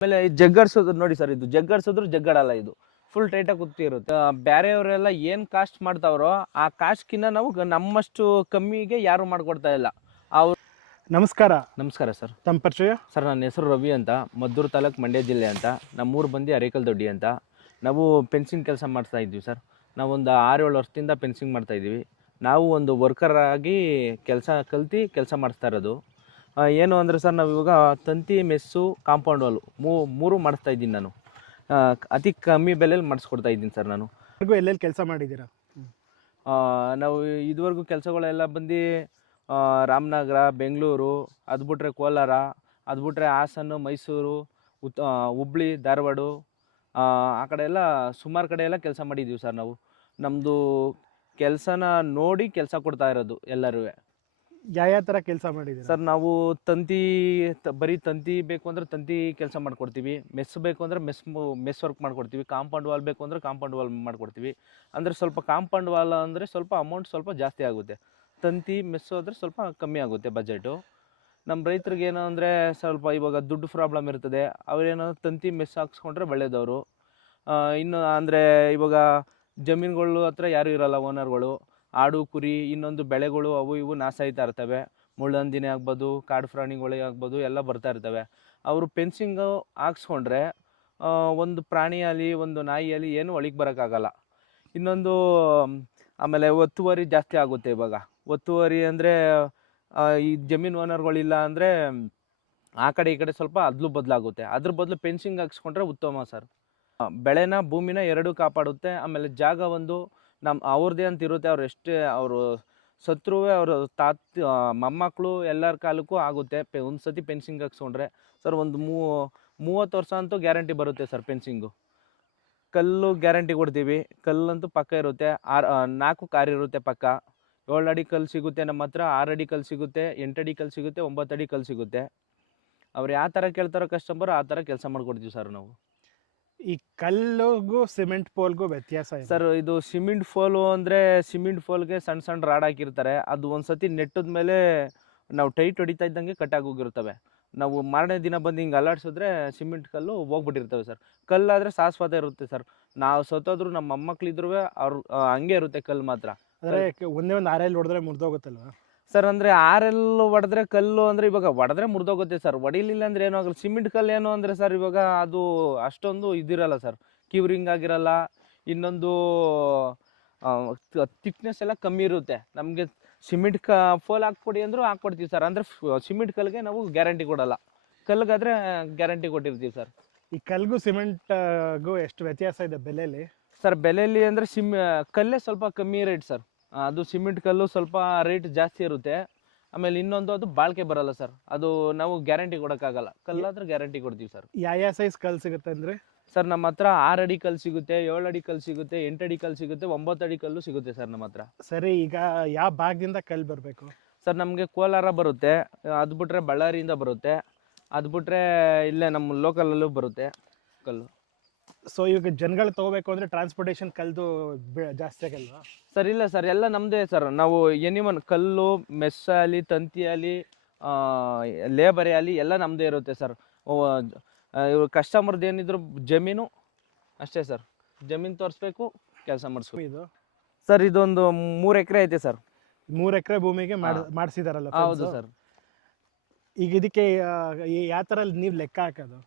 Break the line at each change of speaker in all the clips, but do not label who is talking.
ಆಮೇಲೆ ಜಗ್ಗರ್ಸೋದು ನೋಡಿ ಸರ್ ಇದು. ಜಗ್ಗರ್ಸಿದ್ರು ಜಗ್ಗಡಲ್ಲ ಇದು. ಫುಲ್ ಟೈಟಾಗಿ ಕುತ್ತಿ ಬೇರೆಯವರೆಲ್ಲ ಏನು ಕಾಸ್ಟ್ ಮಾಡ್ತಾವ್ರೋ ಆ ಕಾಸ್ಟ್ಕಿನ್ನ ನಾವು ನಮ್ಮಷ್ಟು ಕಮ್ಮಿಗೆ ಯಾರು ಮಾಡ್ಕೊಡ್ತಾ ಇಲ್ಲ. ಅವ್ರು
ನಮಸ್ಕಾರ.
ನಮಸ್ಕಾರ ಸರ್.
ತಮ್ಮ ಪರಿಚಯ?
ಸರ್ ನನ್ನ ಹೆಸರು ರವಿ ಅಂತ. ಮದ್ದೂರು ತಾಲೂಕು ಮಂಡ್ಯ ಜಿಲ್ಲೆ ಅಂತ. ನಮ್ಮೂರು ಬಂದು ಅರೇಕಲ್ ದೊಡ್ಡಿ ಅಂತ. ನಾವು ಪೆನ್ಸಿಂಗ್ ಕೆಲಸ ಮಾಡ್ತಾ ಇದ್ವಿ ಸರ್. ನಾವೊಂದು ಆರೇಳು ಏಳು ವರ್ಷದಿಂದ ಪೆನ್ಸಿಂಗ್ ಮಾಡ್ತಾ ಇದ್ದೀವಿ. ನಾವು ಒಂದು ವರ್ಕರ್ ಆಗಿ ಕೆಲಸ ಕಲ್ತು ಕೆಲಸ ಮಾಡಿಸ್ತಾ ಇರೋದು. ಏನು ಅಂದರೆ ಸರ್ ನಾವು ಇವಾಗ ತಂತಿ ಮೆಸ್ಸು ಕಾಂಪೌಂಡ್ ವಾಲು ಮೂ ಮೂರು ಮಾಡಿಸ್ತಾ ಇದ್ದೀನಿ ನಾನು. ಅತಿ ಕಮ್ಮಿ ಬೆಲೆಯಲ್ಲಿ ಮಾಡಿಸ್ಕೊಡ್ತಾ ಇದ್ದೀನಿ ಸರ್ ನಾನು.
ಎಲ್ಲೆಲ್ಲಿ ಕೆಲಸ ಮಾಡಿದ್ದೀರಾ?
ನಾವು ಇದುವರೆಗೂ ಕೆಲಸಗಳೆಲ್ಲ ಬಂದು ರಾಮನಗರ ಬೆಂಗಳೂರು ಅದು ಬಿಟ್ರೆ ಕೋಲಾರ ಅದು ಬಿಟ್ರೆ ಹಾಸನ ಮೈಸೂರು ಉತ್ ಹುಬ್ಳಿ ಧಾರವಾಡ ಆ ಆ ಕಡೆ ಎಲ್ಲ ಸುಮಾರು ಕಡೆ ಎಲ್ಲ ಕೆಲಸ ಮಾಡಿದ್ದೀವಿ ಸರ್ ನಾವು. ನಮ್ಮದು ಕೆಲಸನ ನೋಡಿ ಕೆಲಸ ಕೊಡ್ತಾ ಇರೋದು ಎಲ್ಲರೂ
ಯಾವ ಯಾವ ಥರ ಕೆಲಸ ಮಾಡಿದ್ದೀರಾ?
ಸರ್, ನಾವು ತಂತಿ, ತ- ಬರೀ ತಂತಿ ಬೇಕು ಅಂದರೆ ತಂತಿ ಕೆಲಸ ಮಾಡ್ಕೊಡ್ತೀವಿ. ಮೆಸ್ ಬೇಕು ಅಂದರೆ ಮೆಸ್ ಮೆಸ್ ವರ್ಕ್ ಮಾಡ್ಕೊಡ್ತೀವಿ. ಕಾಂಪೌಂಡ್ ವಾಲ್ ಬೇಕು ಅಂದರೆ ಕಾಂಪೌಂಡ್ ವಾಲ್ ಮಾಡ್ಕೊಡ್ತೀವಿ. ಅಂದರೆ ಸ್ವಲ್ಪ ಕಾಂಪೌಂಡ್ ವಾಲ್ ಅಂದರೆ ಸ್ವಲ್ಪ ಅಮೌಂಟ್ ಸ್ವಲ್ಪ ಜಾಸ್ತಿ ಆಗುತ್ತೆ. ತಂತಿ ಮೆಸ್ಸು ಆದರೆ ಸ್ವಲ್ಪ ಕಮ್ಮಿ ಆಗುತ್ತೆ ಬಜೆಟು ನಮ್ಮ ರೈತರಿಗೆ ಏನು ಅಂದರೆ ಸ್ವಲ್ಪ ಇವಾಗ ದುಡ್ಡು ಪ್ರಾಬ್ಲಮ್ ಇರ್ತದೆ. ಅವ್ರೇನೋ ತಂತಿ, ಮೆಸ್ ಹಾಕ್ಸ್ಕೊಂಡ್ರೆ ಒಳ್ಳೇದವರು. ಇನ್ನು ಅಂದರೆ ಇವಾಗ ಜಮೀನುಗಳು ಹತ್ರ ಯಾರೂ ಇರಲ್ಲ ಓನರ್ಗಳು ಆಡು, ಕುರಿ, ಇನ್ನೊಂದು ಬೆಳೆಗಳು ಅವು ಇವು ನಾಶ ಆಯ್ತಾ ಇರ್ತವೆ. ಮುಳ್ಳಂದಿನೇ ಆಗ್ಬೋದು, ಕಾಡು ಪ್ರಾಣಿಗಳೇ ಆಗ್ಬೋದು, ಎಲ್ಲ ಬರ್ತಾ ಇರ್ತವೆ. ಅವರು ಫೆನ್ಸಿಂಗು ಹಾಕ್ಸ್ಕೊಂಡ್ರೆ ಒಂದು ಪ್ರಾಣಿ ಆಗಲಿ ಒಂದು ನಾಯಿಯಲ್ಲಿ ಏನು ಒಳಗೆ ಬರೋಕ್ಕಾಗಲ್ಲ. ಇನ್ನೊಂದು, ಆಮೇಲೆ ಒತ್ತುವರಿ ಜಾಸ್ತಿ ಆಗುತ್ತೆ ಇವಾಗ. ಒತ್ತುವರಿ ಅಂದರೆ ಈ ಜಮೀನು ಓನರ್ಗಳಿಲ್ಲ ಅಂದರೆ ಆ ಕಡೆ ಈ ಕಡೆ ಸ್ವಲ್ಪ ಅದ್ಲು ಬದಲಾಗುತ್ತೆ. ಅದ್ರ ಬದಲು ಫೆನ್ಸಿಂಗ್ ಹಾಕ್ಸ್ಕೊಂಡ್ರೆ ಉತ್ತಮ ಸರ್. ಬೆಳೆನ ಭೂಮಿನ ಎರಡೂ ಕಾಪಾಡುತ್ತೆ. ಆಮೇಲೆ ಜಾಗ ಒಂದು ನಮ್ಮ ಅವ್ರದ್ದೇ ಅಂತ ಇರುತ್ತೆ, ಅವ್ರು ಎಷ್ಟೇ ಅವರು ಸತ್ರು ಅವರು ತಾತ್ ಮೊಮ್ಮಕ್ಕಳು ಎಲ್ಲರ ಕಾಲಕ್ಕೂ ಆಗುತ್ತೆ. ಪೆ ಒಂದು ಸತಿ ಪೆನ್ಸಿಂಗ್ ಹಾಕ್ಸ್ಕೊಂಡ್ರೆ ಸರ್ ಒಂದು ಮೂ, ಮೂವತ್ತು ವರ್ಷ ಅಂತೂ ಗ್ಯಾರಂಟಿ ಬರುತ್ತೆ ಸರ್ ಪೆನ್ಸಿಂಗು ಕಲ್ಲು ಗ್ಯಾರಂಟಿ ಕೊಡ್ತೀವಿ. ಕಲ್ಲಂತೂ ಪಕ್ಕ ಇರುತ್ತೆ. ಆರು ನಾಲ್ಕು ಕಾರ್ ಇರುತ್ತೆ ಪಕ್ಕ. ಏಳು ಅಡಿ ಕಲ್ಲು ಸಿಗುತ್ತೆ ನಮ್ಮ ಹತ್ರ, ಆರು ಅಡಿ ಕಲ್ಲು ಸಿಗುತ್ತೆ, ಎಂಟು ಅಡಿ ಕಲ್ಲು ಸಿಗುತ್ತೆ, ಒಂಬತ್ತು ಅಡಿ ಕಲ್ಲು ಸಿಗುತ್ತೆ. ಅವ್ರು ಯಾವ ಥರ ಕೇಳ್ತಾರೋ ಕಸ್ಟಮರ್ ಆ ಥರ ಕೆಲಸ ಮಾಡಿಕೊಡ್ತೀವಿ ಸರ್ ನಾವು.
ಈ ಕಲ್ಲುಗೂ ಸಿಮೆಂಟ್ ಪೋಲ್ಗೂ ವ್ಯತ್ಯಾಸ ಇದೆ.
ಸರ್ ಇದು ಸಿಮೆಂಟ್ ಫೋಲು ಅಂದರೆ ಸಿಮೆಂಟ್ ಫೋಲ್ಗೆ ಸಣ್ಣ ಸಣ್ಣ ರಾಡ್ ಹಾಕಿರ್ತಾರೆ. ಅದು ಒಂದ್ಸತಿ ನೆಟ್ಟದ ಮೇಲೆ ನಾವು ಟೈಟ್ ಹೊಡಿತಾ ಇದ್ದಂಗೆ ಕಟ್ ಹೋಗಿರ್ತವೆ ನಾವು ಮಾರನೇ ದಿನ ಬಂದು ಹಿಂಗೆ ಅಲ್ಲಾಡ್ಸಿದ್ರೆ ಸಿಮೆಂಟ್ ಕಲ್ಲು ಹೋಗ್ಬಿಟ್ಟಿರ್ತವೆ ಸರ್. ಕಲ್ಲಾದರೆ ಶಾಶ್ವತ ಇರುತ್ತೆ ಸರ್. ನಾವು ಸತ್ತೋದ್ರು ನಮ್ಮ ಮೊಮ್ಮಕ್ಳಿದ್ರು ಅವ್ರು ಆ, ಹಂಗೆ ಇರುತ್ತೆ ಕಲ್ಲು ಮಾತ್ರ.
ಅಂದರೆ ಒಂದೇ ಒಂದು ಆರೇಲಿ ಹೊಡೆದ್ರೆ ಮುರಿದೋಗುತ್ತಲ್ವಾ?
ಸರ್ ಅಂದರೆ ಆರೆಲ್ಲು ಹೊಡೆದ್ರೆ ಕಲ್ಲು ಅಂದರೆ ಇವಾಗ ಹೊಡೆದ್ರೆ ಮುರಿದೋಗುತ್ತೆ ಸರ್. ಹೊಡಿಲಿಲ್ಲ ಅಂದ್ರೆ ಏನೂ ಆಗಲ್ಲ. ಸಿಮೆಂಟ್ ಕಲ್ಲು ಏನು ಅಂದರೆ ಸರ್ ಇವಾಗ ಅದು ಅಷ್ಟೊಂದು ಇದಿರಲ್ಲ ಸರ್. ಕ್ಯೂರಿಂಗ್ ಆಗಿರಲ್ಲ ಇನ್ನೊಂದು ತಿಕ್ನೆಸ್ ಎಲ್ಲ ಕಮ್ಮಿ ಇರುತ್ತೆ. ನಮಗೆ ಸಿಮೆಂಟ್ ಕ ಫೋಲ್ ಹಾಕ್ಕೊಡಿ ಅಂದರೂ ಹಾಕ್ಕೊಡ್ತೀವಿ ಸರ್. ಅಂದರೆ ಸಿಮೆಂಟ್ ಕಲ್ಗೆ ನಾವು ಗ್ಯಾರಂಟಿ ಕೊಡಲ್ಲ. ಕಲ್ಗಾದ್ರೆ ಗ್ಯಾರಂಟಿ ಕೊಟ್ಟಿರ್ತೀವಿ ಸರ್.
ಈ ಕಲ್ಗೂ ಸಿಮೆಂಟ್ಗೂ ಎಷ್ಟು ವ್ಯತ್ಯಾಸ ಇದೆ ಬೆಲೆಯಲ್ಲಿ?
ಸರ್ ಬೆಲೆಯಲ್ಲಿ ಅಂದರೆ ಸಿಮ್ ಕಲ್ಲೇ ಸ್ವಲ್ಪ ಕಮ್ಮಿ ರೇಟ್ ಸರ್. ಅದು ಸಿಮೆಂಟ್ ಕಲ್ಲು ಸ್ವಲ್ಪ ರೇಟ್ ಜಾಸ್ತಿ ಇರುತ್ತೆ. ಆಮೇಲೆ ಇನ್ನೊಂದು ಅದು ಬಾಳಿಕೆ ಬರಲ್ಲ ಸರ್ ಅದು ನಾವು ಗ್ಯಾರಂಟಿ ಕೊಡೋಕ್ಕಾಗಲ್ಲ. ಕಲ್ಲಾದ್ರೆ ಗ್ಯಾರಂಟಿ ಕೊಡ್ತೀವಿ ಸರ್
ಯಾವ ಯಾವ ಸೈಜ್ ಕಲ್ ಸಿಗುತ್ತೆ ಅಂದರೆ?
ಸರ್ ನಮ್ಮ ಹತ್ರ ಆರು ಅಡಿ ಕಲ್ಲು ಸಿಗುತ್ತೆ ಏಳು ಅಡಿ ಕಲ್ಲು ಸಿಗುತ್ತೆ ಎಂಟು ಅಡಿ ಕಲ್ಲು ಸಿಗುತ್ತೆ ಒಂಬತ್ತು ಅಡಿ ಕಲ್ಲು ಸಿಗುತ್ತೆ ಸರ್ ನಮ್ಮ ಹತ್ರ.
ಸರಿ ಈಗ ಯಾವ ಭಾಗದಿಂದ ಕಲ್ಲು ಬರಬೇಕು?
ಸರ್ ನಮಗೆ ಕೋಲಾರ ಬರುತ್ತೆ ಅದು ಬಿಟ್ಟರೆ ಬಳ್ಳಾರಿಯಿಂದ ಬರುತ್ತೆ ಅದು ಬಿಟ್ರೆ ಇಲ್ಲೇ ನಮ್ಮ ಲೋಕಲಲ್ಲೂ ಬರುತ್ತೆ ಕಲ್ಲು.
ಸೊ ಇವಾಗ ಜನಗಳು ತಗೋಬೇಕು ಅಂದ್ರೆ ಟ್ರಾನ್ಸ್ಪೋರ್ಟೇಷನ್ ಕಲ್ದು ಜಾಸ್ತಿ ಆಗಲ್ವಾ?
ಸರ್ ಇಲ್ಲ ಸರ್ ಎಲ್ಲ ನಮ್ದೇ ಸರ್ ನಾವು ಎನಿಮನ್ ಕಲ್ಲು ಮೆಸ್ ಆಗಲಿ ತಂತಿ ಆಗಲಿ ಲೇಬರೇ ಆಗಲಿ ಎಲ್ಲ ನಮ್ದೇ ಇರುತ್ತೆ ಸರ್ ಕಸ್ಟಮರ್ದು ಏನಿದ್ರು ಜಮೀನು ಅಷ್ಟೇ ಸರ್ ಜಮೀನು ತೋರಿಸ್ಬೇಕು ಕೆಲಸ ಮಾಡಿಸ್ಬೇಕು.
ಇದು?
ಸರ್ ಇದೊಂದು ಮೂರು ಎಕರೆ ಐತೆ ಸರ್
ಮೂರು ಎಕರೆ ಭೂಮಿಗೆ. ಮಾಡಿಸಿದಾರಲ್ಲ
ಹೌದು ಸರ್
ಈಗ ಇದಕ್ಕೆ ಯಾವ ಥರ ನೀವು ಲೆಕ್ಕ ಹಾಕೋದು?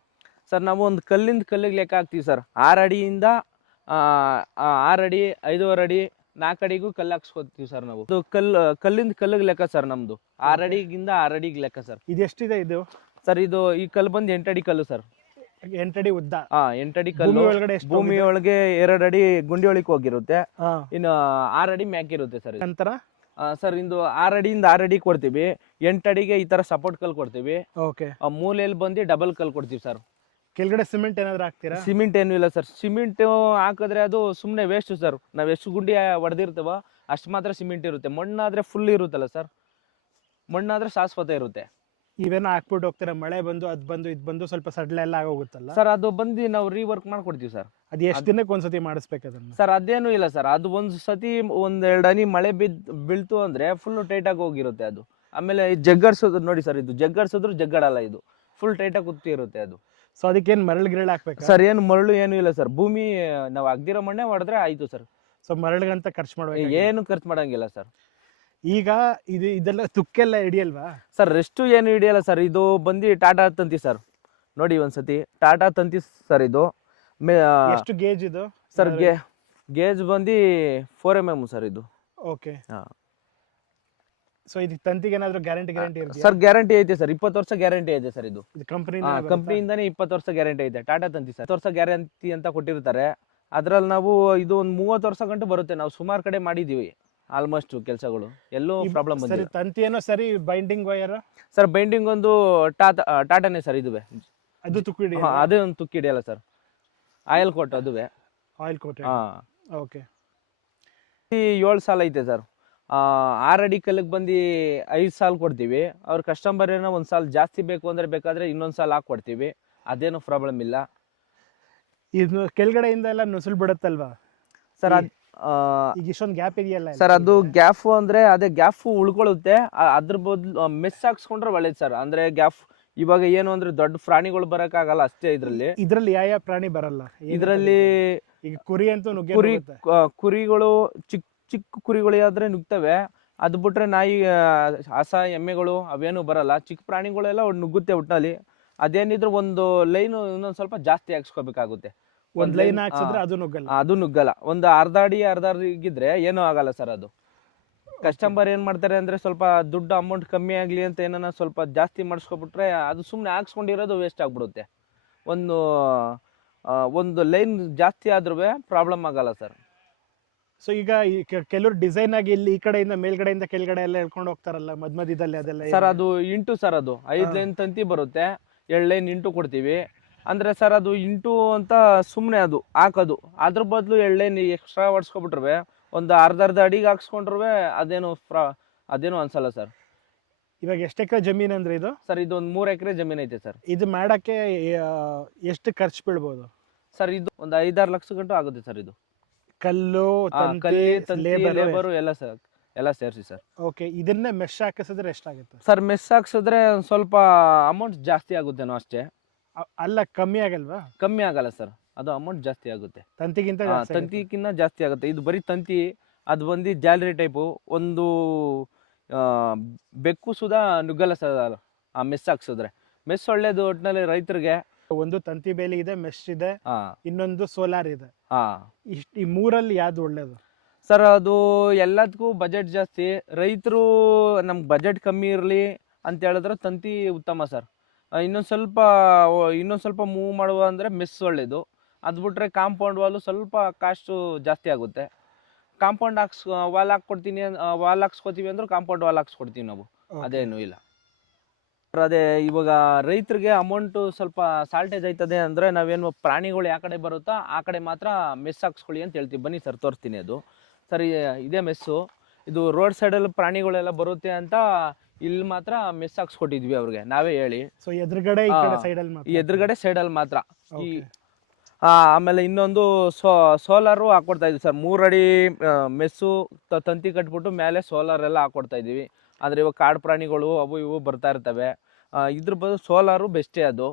ಸರ್ ನಾವು ಒಂದು ಕಲ್ಲಿಂದ ಕಲ್ಲಿಗೆ ಲೆಕ್ಕ ಹಾಕ್ತೀವಿ ಸರ್. ಆರು ಅಡಿಯಿಂದ ಆರು ಅಡಿ ಐದೂವರೆ ಅಡಿ ನಾಲ್ಕು ಅಡಿಗೂ ಕಲ್ಲು ಹಾಕ್ಸ್ಕೊತೀವಿ ಸರ್ ನಾವು. ಅದು ಕಲ್ಲು ಕಲ್ಲಿಂದ ಕಲ್ಲಿಗೆ ಲೆಕ್ಕ ಸರ್ ನಮ್ಮದು ಆರು ಅಡಿಗಿಂದ ಆರು ಅಡಿಗೆ ಲೆಕ್ಕ ಸರ್.
ಇದು ಎಷ್ಟಿದೆ ಇದು?
ಸರ್ ಇದು ಈ ಕಲ್ಲು ಬಂದು ಎಂಟಡಿ ಕಲ್ಲು ಸರ್.
ಎಂಟಡಿ ಉದ್ದ?
ಹಾ
ಎಂಟಡಿ
ಕಲ್ಲು.
ಒಳಗಡೆ
ಭೂಮಿ ಒಳಗೆ ಎರಡು ಅಡಿ ಗುಂಡಿ ಒಳಗೆ ಹೋಗಿರುತ್ತೆ. ಇನ್ನು ಆರು ಅಡಿ ಮ್ಯಾಕಿರುತ್ತೆ ಸರ್
ನಂತರ?
ಸರ್ ಇಂದು ಆರು ಅಡಿಯಿಂದ ಆರು ಅಡಿ ಕೊಡ್ತೀವಿ. ಎಂಟಡಿಗೆ ಅಡಿಗೆ ಈ ತರ ಸಪೋರ್ಟ್ ಕಲ್ಲು ಕೊಡ್ತೀವಿ.
ಓಕೆ
ಮೂಲೆಯಲ್ಲಿ ಬಂದು ಡಬಲ್ ಕಲ್ಲು ಕೊಡ್ತೀವಿ ಸರ್.
ಕೆಳಗಡೆ ಸಿಮೆಂಟ್ ಏನಾದ್ರು ಹಾಕ್ತೀರಾ?
ಸಿಮೆಂಟ್ ಏನೂ ಇಲ್ಲ ಸರ್. ಸಿಮೆಂಟ್ ಹಾಕಿದ್ರೆ ಅದು ಸುಮ್ಮನೆ ವೇಸ್ಟ್ ಸರ್. ನಾವು ಎಷ್ಟು ಗುಂಡಿ ಹೊಡೆದಿರ್ತೇವೋ ಅಷ್ಟು ಮಾತ್ರ ಸಿಮೆಂಟ್ ಇರುತ್ತೆ. ಮಣ್ಣಾದ್ರೆ ಫುಲ್ ಇರುತ್ತಲ್ಲ ಸರ್. ಮಣ್ಣಾದ್ರೆ ಶಾಶ್ವತ ಇರುತ್ತೆ.
ಇವೇನೋ ಹಾಕ್ಬಿಟ್ಟು ಹೋಗ್ತೀರಾ? ಮಳೆ ಬಂದು ಅದ್ ಬಂದು ಇದ್ ಬಂದು ಸ್ವಲ್ಪ ಸಡ್ಲ ಎಲ್ಲ ಆಗೋಗುತ್ತಲ್ಲ?
ಸರ್ ಅದು ಬಂದು ನಾವು ರೀವರ್ಕ್ ಮಾಡ್ಕೊಡ್ತೀವಿ ಸರ್.
ಅದು ಎಷ್ಟು ದಿನಕ್ಕೆ ಒಂದ್ಸತಿ ಮಾಡಿಸ್ಬೇಕು ಅದನ್ನ?
ಸರ್ ಅದೇನು ಇಲ್ಲ ಸರ್. ಅದು ಒಂದು ಸತಿ ಒಂದೆರಡು ಹನಿ ಮಳೆ ಬಿದ್ ಬೀಳ್ತು ಅಂದ್ರೆ ಫುಲ್ ಟೈಟಾಗಿ ಹೋಗಿರುತ್ತೆ ಅದು. ಆಮೇಲೆ ಈ ಜಗ್ಗರ್ಸೋದು ನೋಡಿ ಸರ್ ಇದು ಜಗ್ಗರ್ಸಿದ್ರು ಜಗ್ಗಡಲ್ಲ ಇದು. ಫುಲ್ ಟೈಟಾಗಿ ಆಗಿ ಇರುತ್ತೆ ಅದು.
ಸೊ ಅದಕ್ಕೇನು ಮರಳು ಗಿರಳು ಹಾಕ್ಬೇಕು?
ಸರ್ ಏನು ಮರಳು ಏನು ಇಲ್ಲ ಸರ್. ಭೂಮಿ ನಾವು ಅಗ್ದಿರೋ ಮಣ್ಣೆ ಮಾಡಿದ್ರೆ ಆಯ್ತು ಸರ್.
ಸೊ ಮರಳಿಗಂತ ಖರ್ಚು ಮಾಡುವ
ಏನು ಖರ್ಚು ಮಾಡಂಗಿಲ್ಲ ಸರ್.
ಈಗ ಇದು ಇದೆಲ್ಲ ತುಕ್ಕೆಲ್ಲ ಹಿಡಿಯಲ್ವಾ?
ಸರ್ ರೆಸ್ಟು ಏನು ಹಿಡಿಯಲ್ಲ ಸರ್. ಇದು ಬಂದು ಟಾಟಾ ತಂತಿ ಸರ್. ನೋಡಿ ಒಂದ್ಸತಿ. ಟಾಟಾ ತಂತಿ ಸರ್ ಇದು.
ಎಷ್ಟು ಗೇಜ್ ಇದು?
ಸರ್ಗೆ ಗೇಜ್ ಬಂದು ಫೋರ್ ಎಂ ಎಂ ಸರ್ ಇದು.
ಓಕೆ
ಹಾ.
ಸೊ ಇದು ತಂತಿಗೆ ಏನಾದ್ರು ಗ್ಯಾರಂಟಿ ಗ್ಯಾರಂಟಿ ಇರುತ್ತೆ
ಸರ್ ಗ್ಯಾರಂಟಿ ಐತೆ ಸರ್. ಇಪ್ಪತ್ತು ವರ್ಷ ಗ್ಯಾರಂಟಿ ಇದೆ ಸರ್ ಇದು.
ಕಂಪನಿ
ಕಂಪ್ನಿಯಿಂದಾನೇ ಇಪ್ಪತ್ತು ವರ್ಷ ಗ್ಯಾರಂಟಿ ಐತೆ. ಟಾಟಾ ತಂತಿ ಸರ್. ವರ್ಷ ಗ್ಯಾರಂಟಿ ಅಂತ ಕೊಟ್ಟಿರ್ತಾರೆ. ಅದ್ರಲ್ಲಿ ನಾವು ಇದು ಒಂದು ಮೂವತ್ತು ವರ್ಷ ಗಂಟು ಬರುತ್ತೆ. ನಾವು ಸುಮಾರು ಕಡೆ ಮಾಡಿದೀವಿ ಆಲ್ಮೋಸ್ಟ್ ಕೆಲಸಗಳು. ಎಲ್ಲೋ ಪ್ರಾಬ್ಲಮ್ ಬಂದಿದೆ.
ತಂತಿ ಏನೋ ಸರಿ ಬೈಂಡಿಂಗ್ ವೈರ್
ಸರ್ ಬೈಂಡಿಂಗ್ ಒಂದು ಟಾಟಾ ಟಾಟಾನೇ ಸರ್ ಇದುವೆ.
ಅದು
ತುಕ್ಕಿಡಿ ಅದೇ ಒಂದು ತುಕ್ಕಿಡಿ ಅಲ್ಲ ಸರ್. ಆಯಿಲ್ ಕೋಟ್ ಅದುವೆ.
ಆಯಿಲ್ ಕೋಟ್
ಹಾ.
ಓಕೆ
ಏಳು ಸಾಲ ಐತೆ ಸರ್. ಆರು ಅಡಿ ಕಲ್ಲಿಗೆ ಬಂದು ಐದು ಸಾಲ ಕೊಡ್ತೀವಿ. ಅವ್ರ ಕಸ್ಟಮರ್ ಏನೋ ಒಂದು ಸಾಲ ಜಾಸ್ತಿ ಬೇಕು ಅಂದರೆ ಬೇಕಾದರೆ ಇನ್ನೊಂದು ಸಾಲ ಹಾಕ್ಕೊಡ್ತೀವಿ ಅದೇನು ಪ್ರಾಬ್ಲಮ್ ಇಲ್ಲ.
ಇದು ಕೆಳಗಡೆಯಿಂದ ಎಲ್ಲ ನುಸುಳು ಬಿಡುತ್ತಲ್ವಾ?
ಸರ್ ಅದು
ಈಗ ಇಷ್ಟೊಂದು ಗ್ಯಾಪ್ ಇದೆಯಲ್ಲ
ಸರ್ ಅದು ಗ್ಯಾಫು ಅಂದರೆ ಅದೇ ಗ್ಯಾಫು ಉಳ್ಕೊಳ್ಳುತ್ತೆ. ಅದ್ರ ಬದಲು ಮೆಸ್ ಹಾಕ್ಸ್ಕೊಂಡ್ರೆ ಒಳ್ಳೇದು ಸರ್. ಅಂದರೆ ಗ್ಯಾಫ್ ಇವಾಗ ಏನು ಅಂದ್ರೆ ದೊಡ್ಡ ಪ್ರಾಣಿಗಳು ಬರೋಕ್ಕಾಗಲ್ಲ ಅಷ್ಟೇ ಇದರಲ್ಲಿ.
ಇದ್ರಲ್ಲಿ ಯಾವ ಯಾವ ಪ್ರಾಣಿ ಬರಲ್ಲ?
ಇದರಲ್ಲಿ?
ಈಗ ಕುರಿ ಅಂತೂ
ಕುರಿ ಕುರಿಗಳು ಚಿಕ್ಕ ಚಿಕ್ಕ ಕುರಿಗಳು ಆದ್ರೆ ನುಗ್ತವೆ. ಅದು ಬಿಟ್ರೆ ನಾಯಿ ಹಸ ಎಮ್ಮೆಗಳು ಅವೇನು ಬರಲ್ಲ. ಚಿಕ್ಕ ಪ್ರಾಣಿಗಳೆಲ್ಲ ನುಗ್ಗುತ್ತೆ ಒಟ್ಟಿನಲ್ಲಿ ಅದೇನಿದ್ರು ಒಂದು ಲೈನ್ ಇನ್ನೊಂದು ಸ್ವಲ್ಪ ಜಾಸ್ತಿ ಹಾಕ್ಸ್ಕೋಬೇಕಾಗುತ್ತೆ.
ಒಂದ್ ಲೈನ್ ಹಾಕ್ಸಿದ್ರೆ ಅದು ನುಗ್ಗಲ್ಲ.
ಅದು ನುಗ್ಗಲ್ಲ. ಒಂದು ಅರ್ಧ ಅಡಿ ಅರ್ಧ ಅಡಿಗಿದ್ರೆ ಏನೂ ಆಗಲ್ಲ ಸರ್ ಅದು. ಕಸ್ಟಮರ್ ಏನ್ ಮಾಡ್ತಾರೆ ಅಂದ್ರೆ ಸ್ವಲ್ಪ ದುಡ್ಡು ಅಮೌಂಟ್ ಕಮ್ಮಿ ಆಗ್ಲಿ ಅಂತ ಏನನ್ನ ಸ್ವಲ್ಪ ಜಾಸ್ತಿ ಮಾಡಿಸ್ಕೊಬಿಟ್ರೆ ಅದು ಸುಮ್ಮನೆ ಹಾಕ್ಸ್ಕೊಂಡಿರೋದು ವೇಸ್ಟ್ ಆಗ್ಬಿಡುತ್ತೆ. ಒಂದು ಒಂದು ಲೈನ್ ಜಾಸ್ತಿ ಆದ್ರೂ ಪ್ರಾಬ್ಲಮ್ ಆಗಲ್ಲ ಸರ್.
ಸೊ ಈಗ ಕೆಲವ್ರು ಡಿಸೈನ್ ಆಗಿ ಇಲ್ಲಿ ಈ ಕಡೆಯಿಂದ ಮೇಲ್ಗಡೆಯಿಂದ ಕೆಳಗಡೆ ಎಲ್ಲ ಹೇಳ್ಕೊಂಡು ಹೋಗ್ತಾರಲ್ಲ ಮದ್ ಮಧ್ಯದಲ್ಲಿ ಅದೆಲ್ಲ
ಸರ್ ಅದು ಇಂಟು ಸರ್ ಅದು. ಐದು ಲೈನ್ ತಂತಿ ಬರುತ್ತೆ. ಎರಡು ಲೈನ್ ಇಂಟು ಕೊಡ್ತೀವಿ. ಅಂದ್ರೆ ಸರ್ ಅದು ಇಂಟು ಅಂತ ಸುಮ್ಮನೆ ಅದು ಹಾಕೋದು. ಅದ್ರ ಬದಲು ಎರಡು ಲೈನ್ ಎಕ್ಸ್ಟ್ರಾ ಹೊಡ್ಸ್ಕೊಬಿಟ್ರೆ ಒಂದು ಅರ್ಧ ಅರ್ಧ ಅಡಿಗೆ ಹಾಕ್ಸ್ಕೊಂಡ್ರು ಅದೇನು ಫ್ರಾ ಅದೇನು ಅನ್ಸಲ್ಲ ಸರ್
ಇವಾಗ ಎಷ್ಟು ಎಕರೆ ಜಮೀನ್ ಅಂದ್ರೆ ಇದು?
ಸರ್ ಇದು ಒಂದು ಮೂರು ಎಕರೆ ಜಮೀನ್ ಐತೆ ಸರ್
ಇದು ಮಾಡಕ್ಕೆ ಎಷ್ಟು ಖರ್ಚು ಬೀಳ್ಬೋದು?
ಸರ್ ಇದು ಒಂದು ಐದಾರು ಲಕ್ಷ ಗಂಟು ಆಗುತ್ತೆ ಸರ್ ಇದು.
ಕಲ್ಲು
ಆ, ಕಲ್ಲಿ ತಂತಿ
ಲೇಬರ್
ಲೇಬರು ಎಲ್ಲ ಸರ್ ಎಲ್ಲ ಸೇರಿಸಿ ಸರ್.
ಓಕೆ ಇದನ್ನೇ ಮೆಸ್ ಹಾಕಿಸಿದ್ರೆ ಎಷ್ಟಾಗುತ್ತೆ?
ಸರ್ ಮೆಸ್ ಹಾಕಿಸಿದ್ರೆ ಒಂದ್ ಸ್ವಲ್ಪ ಅಮೌಂಟ್ ಜಾಸ್ತಿ ಆಗುತ್ತೇನೋ ಅಷ್ಟೇ.
ಅ- ಅಲ್ಲ ಕಮ್ಮಿ ಆಗಲ್ವಾ?
ಕಮ್ಮಿ ಆಗಲ್ಲ ಸರ್ ಅದು ಅಮೌಂಟ್ ಜಾಸ್ತಿ ಆಗುತ್ತೆ.
ತಂತಿಗಿಂತ
ತಂತಿಗಿಂತ
ಜಾಸ್ತಿ ಆಗುತ್ತೆ.
ತಂತಿಕ್ಕಿಂತ ಜಾಸ್ತಿ ಆಗುತ್ತೆ. ಇದು ಬರೀ ತಂತಿ ಅದು ಬಂದು ಜಾಲರಿ ಟೈಪು ಒಂದು ಆ, ಬೆಕ್ಕು ಸುದಾ ನುಗ್ಗಲ್ಲ ಸರ್ ಆ ಮೆಸ್ ಹಾಕ್ಸಿದ್ರೆ. ಮೆಸ್ ಒಳ್ಳೇದು ಒಟ್ಟಿನಲ್ಲಿ ರೈತರಿಗೆ
ಒಂದು ತಂತಿ ಬೇಲಿ ಇದೆ ಮೆಶ್ ಇದೆ
ಹಾ.
ಇನ್ನೊಂದು ಸೋಲಾರ್ ಇದೆ.
ಹಾ.
ಇಷ್ಟ ಈ ಮೂರಲ್ಲಿ ಯಾವ್ದು ಒಳ್ಳೇದು?
ಸರ್ ಅದು ಎಲ್ಲದಕ್ಕೂ ಬಜೆಟ್ ಜಾಸ್ತಿ. ರೈತರು ನಮ್ಗೆ ಬಜೆಟ್ ಕಮ್ಮಿ ಇರಲಿ ಅಂತ ಹೇಳಿದ್ರೆ ತಂತಿ ಉತ್ತಮ ಸರ್. ಇನ್ನೊಂದು ಸ್ವಲ್ಪ ಇನ್ನೊಂದು ಸ್ವಲ್ಪ ಮೂವ್ ಮಾಡುವ ಅಂದರೆ ಮೆಸ್ ಒಳ್ಳೇದು. ಅದು ಬಿಟ್ರೆ ಕಾಂಪೌಂಡ್ ವಾಲು ಸ್ವಲ್ಪ ಕಾಸ್ಟು ಜಾಸ್ತಿ ಆಗುತ್ತೆ. ಕಾಂಪೌಂಡ್ ಹಾಕ್ಸ್ ವಾಲ್ ಹಾಕ್ಕೊಡ್ತೀನಿ ವಾಲ್ ಹಾಕ್ಸ್ಕೊತೀವಿ ಅಂದ್ರೆ ಕಾಂಪೌಂಡ್ ವಾಲ್ ಹಾಕ್ಸ್ಕೊಡ್ತೀವಿ ನಾವು.
Okay.
ಅದೇನು ಇಲ್ಲ. ಅದೇ ಇವಾಗ ರೈತರಿಗೆ ಅಮೌಂಟು ಸ್ವಲ್ಪ ಸಾಲ್ಟೇಜ್ ಆಯ್ತದೆ ಅಂದರೆ ನಾವೇನು ಪ್ರಾಣಿಗಳು ಯಾವ ಕಡೆ ಬರುತ್ತೋ ಆ ಕಡೆ ಮಾತ್ರ ಮೆಸ್ ಹಾಕ್ಸ್ಕೊಳ್ಳಿ ಅಂತ ಹೇಳ್ತೀವಿ. ಬನ್ನಿ ಸರ್ ತೋರಿಸ್ತೀನಿ ಅದು. ಸರಿ ಇದೆ ಮೆಸ್ಸು ಇದು ರೋಡ್ ಸೈಡಲ್ಲಿ ಪ್ರಾಣಿಗಳೆಲ್ಲ ಬರುತ್ತೆ ಅಂತ ಇಲ್ಲಿ ಮಾತ್ರ ಮೆಸ್ ಹಾಕ್ಸ್ಕೊಟ್ಟಿದ್ವಿ ಅವ್ರಿಗೆ. ನಾವೇ ಹೇಳಿ.
ಸೊ ಎದುರುಗಡೆ
ಎದುರುಗಡೆ ಸೈಡಲ್ಲಿ ಮಾತ್ರ. ಈ ಆ, ಆಮೇಲೆ ಇನ್ನೊಂದು ಸೋ ಸೋಲಾರು ಹಾಕ್ಕೊಡ್ತಾ ಇದ್ವಿ ಸರ್. ಮೂರಡಿ ಮೆಸ್ಸು ತಂತಿ ಕಟ್ಬಿಟ್ಟು ಮೇಲೆ ಸೋಲಾರ್ ಎಲ್ಲ ಹಾಕ್ಕೊಡ್ತಾ ಇದೀವಿ ಆದರೆ ಇವಾಗ ಕಾಡು ಪ್ರಾಣಿಗಳು ಅವು ಇವು ಬರ್ತಾ ಇರ್ತವೆ. ಇದ್ರ ಬದಲು ಸೋಲಾರು ಬೆಸ್ಟೇ ಅದು.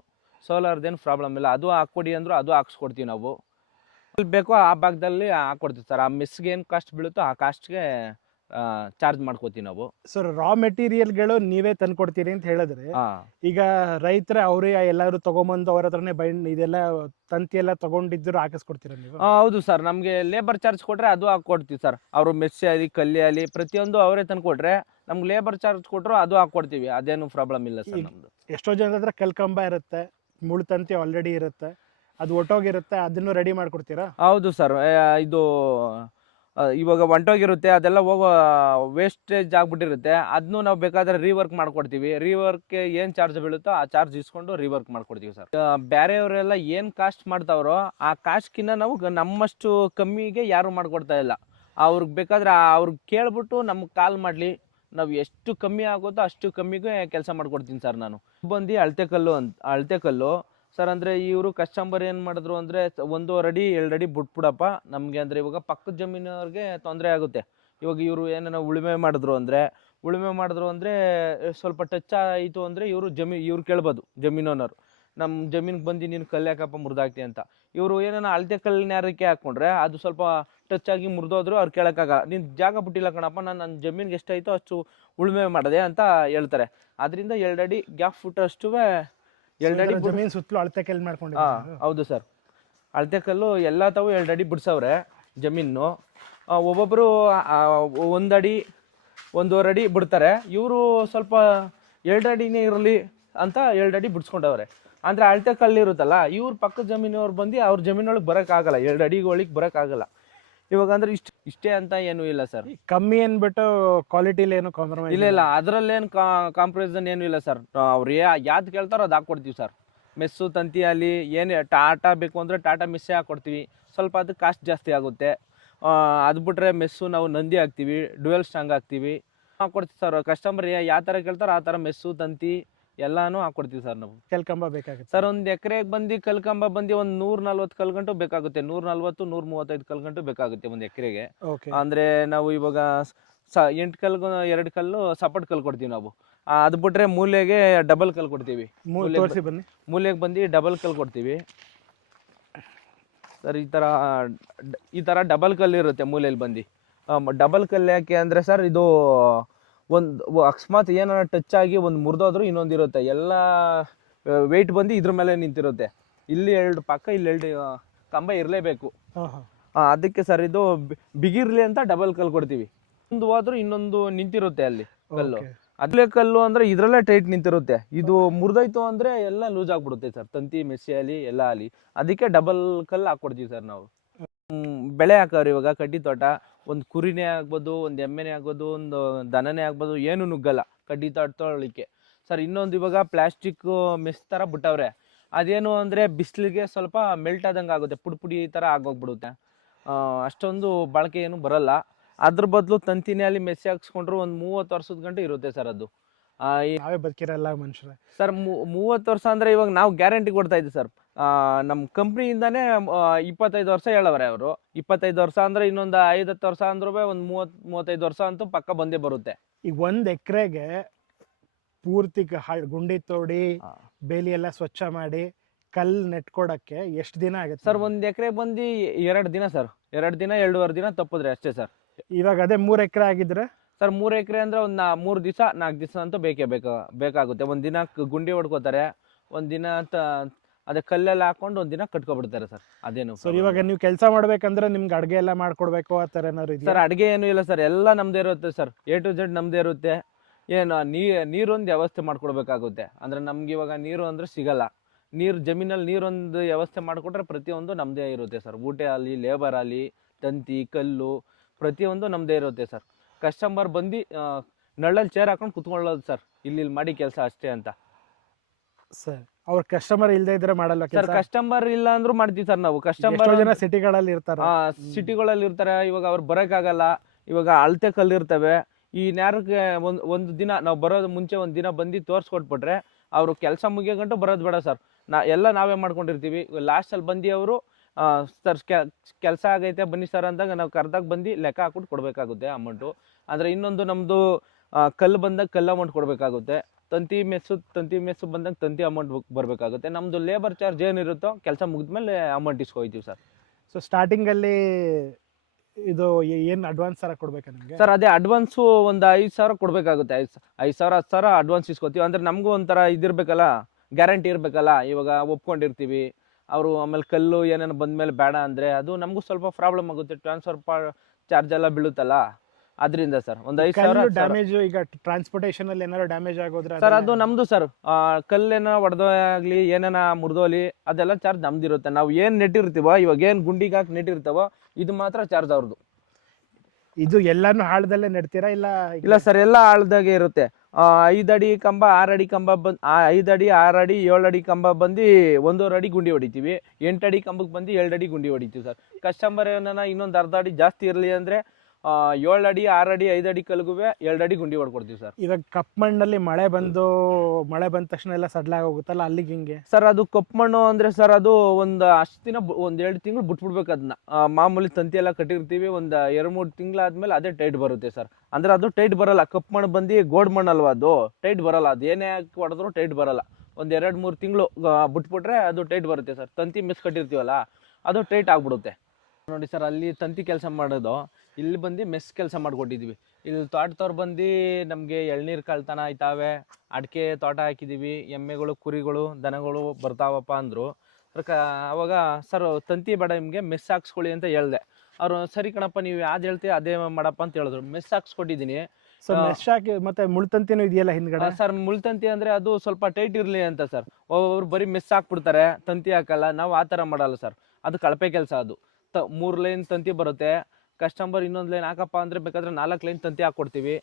ಸೋಲಾರ್ದೇನು ಪ್ರಾಬ್ಲಮ್ ಇಲ್ಲ. ಅದು ಹಾಕ್ಕೊಡಿ ಅಂದ್ರು ಅದು ಹಾಕ್ಸ್ಕೊಡ್ತೀವಿ ನಾವು. ಬೇಕೋ ಆ ಭಾಗದಲ್ಲಿ ಹಾಕ್ಕೊಡ್ತೀವಿ ಸರ್. ಆ ಮೆಸ್ಗೆ ಏನು ಕಾಸ್ಟ್ ಬೀಳುತ್ತೋ ಆ ಕಾಸ್ಟ್ಗೆ ಚಾರ್ಜ್ ಮಾಡ್ಕೋತೀವಿ ನಾವು.
ಸರ್ ರಾ ಮೆಟೀರಿಯಲ್ಗಳು ನೀವೇ ತಂದ್ಕೊಡ್ತೀರಿ ಅಂತ ಹೇಳಿದ್ರೆ ಈಗ ರೈತರ ಅವರೇ ಎಲ್ಲಾರು ತಗೊಂಬಂದು ಅವ್ರ ಹತ್ರನೇ ಬೈಂಡ್ ಇದೆಲ್ಲ ತಂತಿ ಎಲ್ಲ ತಗೊಂಡಿದ್ರು ಹಾಕಿಸ್ಕೊಡ್ತೀರ ನೀವು?
ಹೌದು ಸರ್. ನಮಗೆ ಲೇಬರ್ ಚಾರ್ಜ್ ಕೊಟ್ರೆ ಅದು ಹಾಕೊಡ್ತೀವಿ ಸರ್. ಅವರು ಮೆಸ್ಸಿ ಆಗಲಿ ಕಲ್ಲಿ ಆಗಲಿ ಪ್ರತಿಯೊಂದು ಅವರೇ ತಂದ್ಕೊಟ್ರೆ ನಮ್ಗೆ ಲೇಬರ್ ಚಾರ್ಜ್ ಕೊಟ್ಟರು ಅದು ಹಾಕೊಡ್ತೀವಿ ಅದೇನು ಪ್ರಾಬ್ಲಮ್ ಇಲ್ಲ ಸರ್ ನಮ್ದು.
ಎಷ್ಟೋ ಜನ ಹತ್ರ ಕಲ್ಕಂಬ ಇರುತ್ತೆ ಮುಳ್ಳು ತಂತಿ ಆಲ್ರೆಡಿ ಇರುತ್ತೆ ಅದು ಒಟ್ಟೋಗಿರುತ್ತೆ ಅದನ್ನು ರೆಡಿ ಮಾಡ್ಕೊಡ್ತೀರಾ?
ಹೌದು ಸರ್. ಇದು ಇವಾಗ ಹೊಂಟೋಗಿರುತ್ತೆ ಅದೆಲ್ಲ ಹೋಗೋ ವೇಸ್ಟೇಜ್ ಆಗ್ಬಿಟ್ಟಿರುತ್ತೆ. ಅದನ್ನು ನಾವು ಬೇಕಾದ್ರೆ ರೀವರ್ಕ್ ಮಾಡ್ಕೊಡ್ತೀವಿ. ರೀವರ್ಕ್ಗೆ ಏನು ಚಾರ್ಜ್ ಬೀಳುತ್ತೋ ಆ ಚಾರ್ಜ್ ಇಸ್ಕೊಂಡು ರೀವರ್ಕ್ ಮಾಡ್ಕೊಡ್ತೀವಿ ಸರ್ ಬೇರೆಯವರೆಲ್ಲ ಏನು ಕಾಸ್ಟ್ ಮಾಡ್ತಾವ್ರೋ ಆ ಕಾಸ್ಟ್ಕಿನ್ನ ನಾವು ನಮ್ಮಷ್ಟು ಕಮ್ಮಿಗೆ ಯಾರು ಮಾಡ್ಕೊಡ್ತಾ ಇಲ್ಲ. ಅವ್ರಿಗೆ ಬೇಕಾದ್ರೆ ಅವ್ರಿಗೆ ಕೇಳ್ಬಿಟ್ಟು ನಮ್ಗೆ ಕಾಲ್ ಮಾಡಲಿ. ನಾವು ಎಷ್ಟು ಕಮ್ಮಿ ಆಗುತ್ತೋ ಅಷ್ಟು ಕಮ್ಮಿಗೆ ಕೆಲಸ ಮಾಡ್ಕೊಡ್ತೀನಿ ಸರ್ ನಾನು. ಬಂದು ಅಳತೆ ಕಲ್ಲು ಅಂತ, ಅಳತೆ ಕಲ್ಲು ಸರ್ ಅಂದರೆ ಇವರು ಕಸ್ಟಮರ್ ಏನು ಮಾಡಿದ್ರು ಅಂದರೆ ಒಂದೂವರೆ ಅಡಿ, ಎರಡು ಅಡಿ ಬಿಟ್ಬಿಡಪ್ಪ ನಮಗೆ ಅಂದರೆ ಇವಾಗ ಪಕ್ಕದ ಜಮೀನವ್ರಿಗೆ ತೊಂದರೆ ಆಗುತ್ತೆ. ಇವಾಗ ಇವರು ಏನಾರ ಉಳುಮೆ ಮಾಡಿದ್ರು ಅಂದರೆ, ಉಳುಮೆ ಮಾಡಿದ್ರು ಅಂದರೆ ಸ್ವಲ್ಪ ಟಚ್ ಆಯಿತು ಅಂದರೆ ಇವರು ಜಮೀ, ಇವ್ರು ಕೇಳ್ಬೋದು ಜಮೀನೋನರು ನಮ್ಮ ಜಮೀನಿಗೆ ಬಂದು ನೀನು ಕಲ್ಯಾಕಪ್ಪ ಮುರಿದಾಗ್ತಿ ಅಂತ. ಇವರು ಏನೇನೋ ಅಳತೆ ಕಲ್ಲಿನ ಯಾರಕ್ಕೆ ಹಾಕ್ಕೊಂಡ್ರೆ ಅದು ಸ್ವಲ್ಪ ಟಚ್ ಆಗಿ ಮುರಿದೋದ್ರು ಅವ್ರು ಕೇಳೋಕ್ಕಾಗಲ್ಲ. ನೀನು ಜಾಗ ಬಿಟ್ಟಿಲ್ಲ ಕಣಪ್ಪ, ನಾನು ನನ್ನ ಜಮೀನಿಗೆ ಎಷ್ಟಾಯಿತೋ ಅಷ್ಟು ಉಳುಮೆ ಮಾಡಿದೆ ಅಂತ ಹೇಳ್ತಾರೆ. ಅದರಿಂದ ಎರಡು ಅಡಿ ಗ್ಯಾಪ್ ಫುಟ್ ಅಷ್ಟು ಎರಡು ಅಡಿ ಬಿಡ್-
ಜಮೀನ್ ಸುತ್ತಲೂ ಅಳತೆ ಕೆಲ್
ಹಾ ಹೌದು ಸರ್. ಅಳತೆ ಕಲ್ಲು ಎಲ್ಲ ತಾವು ಎರಡು ಅಡಿ ಬಿಡ್ಸವ್ರೆ ಜಮೀನು. ಆ, ಒಬ್ಬೊಬ್ರು ಆ, ಒಂದ್ ಅಡಿ ಒಂದೂವರೆ ಅಡಿ ಬಿಡ್ತಾರೆ. ಇವರು ಸ್ವಲ್ಪ ಎರಡು ಅಡಿನೇ ಇರಲಿ ಅಂತ ಎರಡು ಅಡಿ ಬಿಡ್ಸ್ಕೊಂಡವ್ರೆ. ಅಂದ್ರೆ ಅಳತೆ ಕಲ್ಲು ಇರುತ್ತಲ್ಲ ಇವ್ರ ಪಕ್ಕದ ಜಮೀನವ್ರು ಬಂದು ಅವ್ರ ಜಮೀನೊಳಗೆ ಬರೋಕ್ಕಾಗಲ್ಲ ಎರಡು ಒಳಗೆ ಬರೋಕ್ಕಾಗಲ್ಲ ಇವಾಗ ಅಂದ್ರೆ ಇಷ್ಟ ಇಷ್ಟೇ ಅಂತ ಏನು ಇಲ್ಲ ಸರ್
ಕಮ್ಮಿ ಅನ್ಬಿಟ್ಟು ಕ್ವಾಲಿಟಿಲಿ ಏನು ಕಾಂಪ್ರಮೈಸ್
ಇಲ್ಲ ಇಲ್ಲ ಅದರಲ್ಲೇನು ಕಾಂಪ್ರಮೈಸನ್ ಏನು ಇಲ್ಲ ಸರ್ ಅವ್ರು ಯಾವ್ದು ಕೇಳ್ತಾರೋ ಅದು ಹಾಕ್ಕೊಡ್ತೀವಿ ಸರ್ ಮೆಸ್ಸು ತಂತಿ ಅಲ್ಲಿ ಏನು ಟಾಟಾ ಬೇಕು ಅಂದರೆ ಟಾಟಾ ಮೆಸ್ಸೇ ಹಾಕ್ಕೊಡ್ತೀವಿ. ಸ್ವಲ್ಪ ಅದು ಕಾಸ್ಟ್ ಜಾಸ್ತಿ ಆಗುತ್ತೆ. ಅದು ಬಿಟ್ರೆ ಮೆಸ್ಸು ನಾವು ನಂದಿ ಹಾಕ್ತೀವಿ ಡುವೆಲ್ ಸ್ಟ್ರಾಂಗ್ ಹಾಕ್ತೀವಿ. ಹಾಕ್ಕೊಡ್ತೀವಿ ಸರ್ ಕಸ್ಟಮರ್ ಯಾವ ಥರ ಕೇಳ್ತಾರೋ ಆ ಥರ ಮೆಸ್ಸು ತಂತಿ ಎಲ್ಲಾನು ಹಾಕೊಡ್ತೀವಿ ಸರ್ ನಾವು.
ಕಲ್ಕಂಬ ಬೇಕಾಗುತ್ತೆ.
ಸರ್ ಒಂದು ಎಕರೆಗೆ ಬಂದು ಕಲ್ಕಂಬ ಬಂದು ಒಂದು ನೂರ ನಲ್ವತ್ತು ಕಲ್ಗಂಟು ಬೇಕಾಗುತ್ತೆ. ನೂರ ನಲ್ವತ್ತು ನೂರ ಮೂವತ್ತೈದು ಕಲ್ಗಂಟು ಬೇಕಾಗುತ್ತೆ ಒಂದು ಎಕರೆಗೆ.
ಓಕೆ.
ಅಂದ್ರೆ ನಾವು ಇವಾಗ ಸ ಎಂಟು ಕಲ್ಲು ಎರಡು ಕಲ್ಲು ಸಪೋರ್ಟ್ ಕಲ್ ಕೊಡ್ತೀವಿ ನಾವು. ಆ, ಅದು ಬಿಟ್ರೆ ಮೂಲೆಗೆ ಡಬಲ್ ಕಲ್ಲು ಕೊಡ್ತೀವಿ. ಮೂಲೆ
ತೋರಿಸಿ ಬನ್ನಿ.
ಮೂಲೆಗೆ ಬಂದು ಡಬಲ್ ಕಲ್ ಕೊಡ್ತೀವಿ. ಸರ್ ಈ ತರ ಡ- ಈ ತರ ಡಬಲ್ ಕಲ್ಲು ಇರುತ್ತೆ ಮೂಲೆಯಲ್ಲಿ ಬಂದು. ಡಬಲ್ ಕಲ್ಲು ಯಾಕೆ ಅಂದ್ರೆ ಸರ್ ಇದು ಒಂದು ಅಕಸ್ಮಾತ್ ಏನಾರ ಟಚ್ ಆಗಿ ಒಂದು ಮುರಿದೋದ್ರೂ ಇನ್ನೊಂದು ಇರುತ್ತೆ. ಎಲ್ಲ ವೆಯ್ಟ್ ಬಂದು ಇದ್ರ ಮೇಲೆ ನಿಂತಿರುತ್ತೆ. ಇಲ್ಲಿ ಎರಡು ಪಕ್ಕ ಇಲ್ಲಿ ಎರಡು ಕಂಬ ಇರಲೇಬೇಕು. ಅದಕ್ಕೆ ಸರ್ ಇದು ಬಿಗಿರ್ಲಿ ಅಂತ ಡಬಲ್ ಕಲ್ಲು ಕೊಡ್ತೀವಿ. ಒಂದು ಹೋದ್ರೂ ಇನ್ನೊಂದು ನಿಂತಿರುತ್ತೆ ಅಲ್ಲಿ ಕಲ್ಲು. ಅದ್ಲೇ ಕಲ್ಲು ಅಂದ್ರೆ ಇದ್ರಲ್ಲೇ ಟೈಟ್ ನಿಂತಿರುತ್ತೆ. ಇದು ಮುರಿದೋಯ್ತು ಅಂದ್ರೆ ಎಲ್ಲ ಲೂಸ್ ಆಗ್ಬಿಡುತ್ತೆ ಸರ್. ತಂತಿ ಮೆಸ್ಸಿ ಅಲ್ಲಿ ಎಲ್ಲ ಅಲ್ಲಿ ಅದಕ್ಕೆ ಡಬಲ್ ಕಲ್ಲು ಹಾಕೊಡ್ತೀವಿ ಸರ್ ನಾವು. ಬೆಳೆ ಹಾಕವ್ರಿ ಇವಾಗ ಕಡ್ಡಿ ತೋಟ. ಒಂದು ಕುರಿನೇ ಆಗ್ಬೋದು ಒಂದು ಎಮ್ಮೆನೇ ಆಗ್ಬೋದು ಒಂದು ದನನೇ ಆಗ್ಬೋದು ಏನು ನುಗ್ಗಲ್ಲ. ಕಡ್ಡಿ ತೋಟ ತೊಗೊಳ್ಳಿಕ್ಕೆ ಸರ್ ಇನ್ನೊಂದು ಇವಾಗ ಪ್ಲಾಸ್ಟಿಕ್ ಮೆಸ್ ಥರ ಬಿಟ್ಟವ್ರೆ. ಅದೇನು ಅಂದರೆ ಬಿಸಿಲಿಗೆ ಸ್ವಲ್ಪ ಮೆಲ್ಟ್ ಆದಂಗೆ ಆಗುತ್ತೆ. ಪುಡಿ ಪುಡಿ ಥರ ಆಗೋಗ್ಬಿಡುತ್ತೆ. ಅಷ್ಟೊಂದು ಬಳಕೆ ಏನು ಬರಲ್ಲ. ಅದ್ರ ಬದಲು ತಂತಿನೇ ಅಲ್ಲಿ ಮೆಸ್ಸಿ ಹಾಕ್ಸ್ಕೊಂಡ್ರು ಒಂದು ಮೂವತ್ತು ವರ್ಷದ ಗಂಟೆ ಇರುತ್ತೆ ಸರ್ ಅದು.
ನಾವೇ ಬದುಕಿರಲ್ಲ ಮನುಷ್ಯರೇ.
ಸರ್ ಮೂವತ್ತು ವರ್ಷ ಅಂದರೆ ಇವಾಗ ನಾವು ಗ್ಯಾರಂಟಿ ಕೊಡ್ತಾ ಇದ್ದೀವಿ ಸರ್. ನಮ್ಮ ಕಂಪ್ನಿಯಿಂದಾನೇ ಇಪ್ಪತ್ತೈದು ವರ್ಷ ಹೇಳವ್ರೆ ಅವರು. ಇಪ್ಪತ್ತೈದು ವರ್ಷ ಅಂದ್ರೆ ಇನ್ನೊಂದು ಐದತ್ತು ವರ್ಷ ಅಂದ್ರೂ ಒಂದು ಮೂವತ್ತು ಮೂವತ್ತೈದು ವರ್ಷ ಅಂತೂ ಪಕ್ಕ ಬಂದೇ ಬರುತ್ತೆ.
ಈಗ ಒಂದು ಎಕರೆಗೆ ಪೂರ್ತಿ ಗುಂಡಿ ತೋಡಿ. ಬೇಲಿ ಎಲ್ಲ ಸ್ವಚ್ಛ ಮಾಡಿ ಕಲ್ ನೆಟ್ಕೊಡಕ್ಕೆ ಎಷ್ಟು ದಿನ ಆಗುತ್ತೆ?
ಸರ್ ಒಂದು ಎಕರೆ ಬಂದು ಎರಡು ದಿನ ಸರ್. ಎರಡು ದಿನ ಎರಡೂವರೆ ದಿನ ತಪ್ಪಿದ್ರೆ ಅಷ್ಟೇ ಸರ್.
ಇವಾಗ ಅದೇ ಮೂರು ಎಕರೆ ಆಗಿದ್ರೆ?
ಸರ್ ಮೂರು ಎಕರೆ ಅಂದ್ರೆ ಒಂದು ಮೂರು ದಿವಸ ನಾಲ್ಕು ದಿವಸ ಅಂತೂ ಬೇಕೇ ಬೇಕು ಬೇಕಾಗುತ್ತೆ. ಒಂದು ದಿನ ಗುಂಡಿ ಹೊಡ್ಕೋತಾರೆ ಒಂದು ದಿನ ಅದೇ ಕಲ್ಲೆಲ್ಲ ಹಾಕೊಂಡು ಒಂದಿನ ದಿನ ಕಟ್ಕೊಬಿಡ್ತಾರೆ ಸರ್. ಅದೇನು
ಸರ್ ಇವಾಗ ನೀವು ಕೆಲಸ ಮಾಡ್ಬೇಕಂದ್ರೆ ನಿಮ್ಗೆ ಅಡುಗೆ ಎಲ್ಲ ಮಾಡ್ಕೊಡ್ಬೇಕು ಆ ಥರ ಏನಾದ್ರು ಇದೆಯಾ?
ಸರ್ ಅಡುಗೆ ಏನು ಇಲ್ಲ ಸರ್. ಎಲ್ಲ ನಮ್ದೇ ಇರುತ್ತೆ ಸರ್. ಎ ಟು ಜೆಡ್ ನಮ್ದೇ ಇರುತ್ತೆ. ಏನು ನೀ ನೀರೊಂದು ವ್ಯವಸ್ಥೆ ಮಾಡ್ಕೊಡ್ಬೇಕಾಗುತ್ತೆ. ಅಂದರೆ ನಮ್ಗೆ ಇವಾಗ ನೀರು ಅಂದರೆ ಸಿಗಲ್ಲ. ನೀರು ಜಮೀನಲ್ಲಿ ನೀರೊಂದು ವ್ಯವಸ್ಥೆ ಮಾಡಿಕೊಟ್ರೆ ಪ್ರತಿಯೊಂದು ನಮ್ಮದೇ ಇರುತ್ತೆ ಸರ್. ಊಟ ಆಗಲಿ ಲೇಬರ್ ಆಗಲಿ ತಂತಿ ಕಲ್ಲು ಪ್ರತಿಯೊಂದು ನಮ್ಮದೇ ಇರುತ್ತೆ ಸರ್. ಕಸ್ಟಮರ್ ಬಂದು ನಳ್ಳಲ್ಲಿ ಚೇರ್ ಹಾಕೊಂಡು ಕುತ್ಕೊಳ್ಳೋದು ಸರ್. ಇಲ್ಲಿ ಇಲ್ಲಿ ಮಾಡಿ ಕೆಲಸ ಅಷ್ಟೇ ಅಂತ.
ಸರ್ ಅವ್ರ ಕಸ್ಟಮರ್ ಇಲ್ದೇ ಇದ್ರೆ ಮಾಡಲ್ಲ
ಸರ್ ಕಸ್ಟಮರ್ ಇಲ್ಲ ಅಂದ್ರೂ ಮಾಡ್ತೀವಿ ಸರ್ ನಾವು. ಕಸ್ಟಮರ್
ಜನ ಸಿಟಿಗಳಲ್ಲಿ ಇರ್ತಾರ.
ಸಿಟಿಗಳಲ್ಲಿ ಇರ್ತಾರೆ. ಇವಾಗ ಅವ್ರು ಬರೋಕ್ಕಾಗಲ್ಲ. ಇವಾಗ ಅಳತೆ ಕಲ್ಲು ಇರ್ತವೆ. ಈ ನ್ಯಾರಕ್ಕೆ ಒಂದು ಒಂದು ದಿನ ನಾವು ಬರೋದ್ ಮುಂಚೆ ಒಂದು ದಿನ ಬಂದು ತೋರಿಸ್ಕೊಟ್ಬಿಟ್ರೆ ಅವರು ಕೆಲಸ ಮುಗಿಯೋಗಂಟು ಬರೋದು ಬೇಡ ಸರ್ ನಾ ಎಲ್ಲ ನಾವೇ ಮಾಡ್ಕೊಂಡಿರ್ತೀವಿ. ಲಾಸ್ಟಲ್ಲಿ ಬಂದು ಅವರು ಸರ್ ಕೆಲಸ ಆಗೈತೆ ಬನ್ನಿ ಸರ್ ಅಂದಾಗ ನಾವು ಕರ್ದಾಗ ಬಂದು ಲೆಕ್ಕ ಹಾಕ್ಬಿಟ್ಟು ಕೊಡಬೇಕಾಗುತ್ತೆ ಅಮೌಂಟು ಅಂದ್ರೆ ಇನ್ನೊಂದು ನಮ್ಮದು ಕಲ್ಲು ಬಂದಾಗ ಕಲ್ಲು ಅಮೌಂಟ್ ಕೊಡಬೇಕಾಗುತ್ತೆ. ತಂತಿ ಮೆಸ್ಸು ತಂತಿ ಮೆಸ್ಸು ಬಂದಾಗ ತಂತಿ ಅಮೌಂಟ್ ಬರಬೇಕಾಗುತ್ತೆ. ನಮ್ಮದು ಲೇಬರ್ ಚಾರ್ಜ್ ಏನಿರುತ್ತೋ ಕೆಲಸ ಮುಗಿದ್ಮೇಲೆ ಅಮೌಂಟ್ ಇಸ್ಕೊಯ್ತೀವಿ ಸರ್.
ಸೊ ಸ್ಟಾರ್ಟಿಂಗ್ ಅಲ್ಲಿ ಇದು ಏನ್ ಅಡ್ವಾನ್ಸ್ ತರ ಕೊಡಬೇಕಾ ನಿಮಗೆ?
ಸರ್ ಅದೇ ಅಡ್ವಾನ್ಸು ಒಂದು ಐದು ಸಾವಿರ ಕೊಡಬೇಕಾಗುತ್ತೆ. ಐದು ಐದು ಸಾವಿರ ಹತ್ತು ಸಾವಿರ ಅಡ್ವಾನ್ಸ್ ಇಸ್ಕೊತೀವಿ. ಅಂದರೆ ನಮಗೂ ಒಂಥರ ಇದಿರ್ಬೇಕಲ್ಲ ಗ್ಯಾರಂಟಿ ಇರಬೇಕಲ್ಲ. ಇವಾಗ ಒಪ್ಕೊಂಡಿರ್ತೀವಿ. ಅವರು ಆಮೇಲೆ ಕಲ್ಲು ಏನೇನು ಬಂದಮೇಲೆ ಬೇಡ ಅಂದರೆ ಅದು ನಮಗೂ ಸ್ವಲ್ಪ ಪ್ರಾಬ್ಲಮ್ ಆಗುತ್ತೆ. ಟ್ರಾನ್ಸ್ಫರ್ ಪಾ ಚಾರ್ಜ್ ಎಲ್ಲ ಬೀಳುತ್ತಲ್ಲ. ಅದರಿಂದ ಸರ್ ಒಂದು ಐದು ಸಾವಿರ ಹತ್ತು ಸಾವಿರ.
ಡ್ಯಾಮೇಜ್ ಈಗ ಟ್ರಾನ್ಸ್ಪೋರ್ಟೇಷನ್ ಅಲ್ಲಿ ಏನಾದ್ರು ಡ್ಯಾಮೇಜ್ ಆಗೋದ್ರೆ
ಸರ್ ಅದು ನಮ್ದು ಸರ್ ಕಲ್ಲೇನ ಒಡೆದಾಗ್ಲಿ ಏನೇನ ಮುರಿದೋಲಿ ಅದೆಲ್ಲ ಚಾರ್ಜ್ ನಮ್ದಿರುತ್ತೆ. ನಾವು ಏನು ನೆಟ್ಟಿರ್ತೀವೋ ಇವಾಗ ಏನು ಗುಂಡಿಗೆ ಹಾಕಿ ನೆಟ್ಟಿರ್ತಾವೋ ಇದು ಮಾತ್ರ ಚಾರ್ಜ್ ಅವ್ರದ್ದು
ಇದು ಎಲ್ಲಾನು ಆಳದಲ್ಲೇ ನೆಡ್ತೀರಾ ಇಲ್ಲ
ಇಲ್ಲ ಸರ್ ಎಲ್ಲ ಆಳ್ದಾಗೆ ಇರುತ್ತೆ. ಆ, ಐದ್ ಅಡಿ ಕಂಬ ಆರ್ ಅಡಿ ಕಂಬ ಬಂದ್ ಆ, ಐದ್ ಅಡಿ ಆರ್ ಅಡಿ ಏಳ್ ಅಡಿ ಕಂಬ ಬಂದು ಒಂದೂವರೆ ಅಡಿ ಗುಂಡಿ ಹೊಡಿತೀವಿ. ಎಂಟು ಅಡಿ ಕಂಬಕ್ಕೆ ಬಂದು ಎರಡು ಅಡಿ ಗುಂಡಿ ಹೊಡಿತೀವಿ ಸರ್ ಕಸ್ಟಮರ್ ಏನನ್ನ ಇನ್ನೊಂದು ಅರ್ಧ ಅಡಿ ಜಾಸ್ತಿ ಇರಲಿ ಅಂದರೆ ಏಳು ಅಡಿ ಆರು ಅಡಿ ಐದು ಅಡಿ ಕಲ್ಗುವೆ ಎರಡು ಅಡಿ ಗುಂಡಿ ಹೊಡ್ಕೊಡ್ತೀವಿ ಸರ್.
ಇವಾಗ ಕಪ್ ಮಣ್ಣಲ್ಲಿ ಮಳೆ ಬಂದು ಮಳೆ ಬಂದ ತಕ್ಷಣ ಎಲ್ಲ ಸಡ್ಲಾಗ ಹೋಗುತ್ತಲ್ಲ ಅಲ್ಲಿಗೆ ಹಿಂಗೆ?
ಸರ್ ಅದು ಕಪ್ಪು ಮಣ್ಣು ಅಂದರೆ ಸರ್ ಅದು ಒಂದು ಅಷ್ಟು ದಿನ ಒಂದ್ ಎರಡು ತಿಂಗಳು ಬಿಟ್ಬಿಡ್ಬೇಕು ಅದನ್ನ ಮಾಮೂಲಿ ತಂತಿ ಎಲ್ಲ ಕಟ್ಟಿರ್ತೀವಿ ಒಂದು ಎರಡು ಮೂರು ತಿಂಗಳಾದ್ಮೇಲೆ ಅದೇ ಟೈಟ್ ಬರುತ್ತೆ ಸರ್. ಅಂದ್ರೆ ಅದು ಟೈಟ್ ಬರಲ್ಲ ಕಪ್ಪು ಮಣ್ಣು ಬಂದು ಗೋಡ್ ಮಣ್ಣು ಅಲ್ವಾ ಅದು? ಟೈಟ್ ಬರಲ್ಲ ಅದು ಏನೇ ಹಾಕಿ ಹೊಡೆದ್ರು ಟೈಟ್ ಬರಲ್ಲ. ಒಂದು ಎರಡು ಮೂರು ತಿಂಗಳು ಬಿಟ್ಬಿಟ್ರೆ ಅದು ಟೈಟ್ ಬರುತ್ತೆ ಸರ್. ತಂತಿ ಮಿಸ್ ಕಟ್ಟಿರ್ತೀವಲ್ಲ ಅದು ಟೈಟ್ ಆಗ್ಬಿಡುತ್ತೆ. ನೋಡಿ ಸರ್ ಅಲ್ಲಿ ತಂತಿ ಕೆಲಸ ಮಾಡೋದು. ಇಲ್ಲಿ ಬಂದು ಮೆಸ್ ಕೆಲಸ ಮಾಡಿಕೊಟ್ಟಿದ್ವಿ. ಇಲ್ಲಿ ತೋಟದವ್ರು ಬಂದು ನಮಗೆ ಎಳ್ನೀರು ಕಳ್ತನ ಆಯ್ತಾವೆ. ಅಡಿಕೆ ತೋಟ ಹಾಕಿದ್ದೀವಿ ಎಮ್ಮೆಗಳು ಕುರಿಗಳು ದನಗಳು ಬರ್ತಾವಪ್ಪ ಅಂದರು. ಅದಕ್ಕೆ ಅವಾಗ ಸರ್ ತಂತಿ ಬೇಡ ನಿಮಗೆ ಮೆಸ್ ಹಾಕ್ಸ್ಕೊಳ್ಳಿ ಅಂತ ಹೇಳ್ದೆ. ಅವರು ಸರಿ ಕಣಪ್ಪ ನೀವು ಯಾವ್ದು ಹೇಳ್ತೀವಿ ಅದೇ ಮಾಡಪ್ಪ ಅಂತ ಹೇಳಿದ್ರು. ಮೆಸ್ ಹಾಕ್ಸ್ಕೊಟ್ಟಿದ್ದೀನಿ.
ಸರ್
ಆ.
ಹಾಕಿ ಮತ್ತೆ ಮುಳ್ತಂತಿನೂ ಇದೆಯಲ್ಲ ಹಿಂದ್ಗಡೆ?
ಸರ್ ಮುಳ್ತಂತಿ ಅಂದ್ರೆ ಅದು ಸ್ವಲ್ಪ ಟೈಟ್ ಇರಲಿ ಅಂತ ಸರ್. ಒಬ್ಬೊಬ್ರು ಬರೀ ಮೆಸ್ ಹಾಕ್ಬಿಡ್ತಾರೆ ತಂತಿ ಹಾಕಲ್ಲ. ನಾವು ಆ ಥರ ಮಾಡಲ್ಲ ಸರ್. ಅದು ಕಳಪೆ ಕೆಲಸ ಅದು. ತ ಮೂರು ಲೈನ್ ತಂತಿ ಬರುತ್ತೆ. ಕಸ್ಟಮರ್ ಇನ್ನೊಂದು ಲೈನ್ ಹಾಕಪ್ಪ ಅಂದ್ರೆ ಬೇಕಾದ್ರೆ ನಾಲ್ಕು ಲೈನ್ ತಂತಿ ಹಾಕ್ಕೊಡ್ತೀವಿ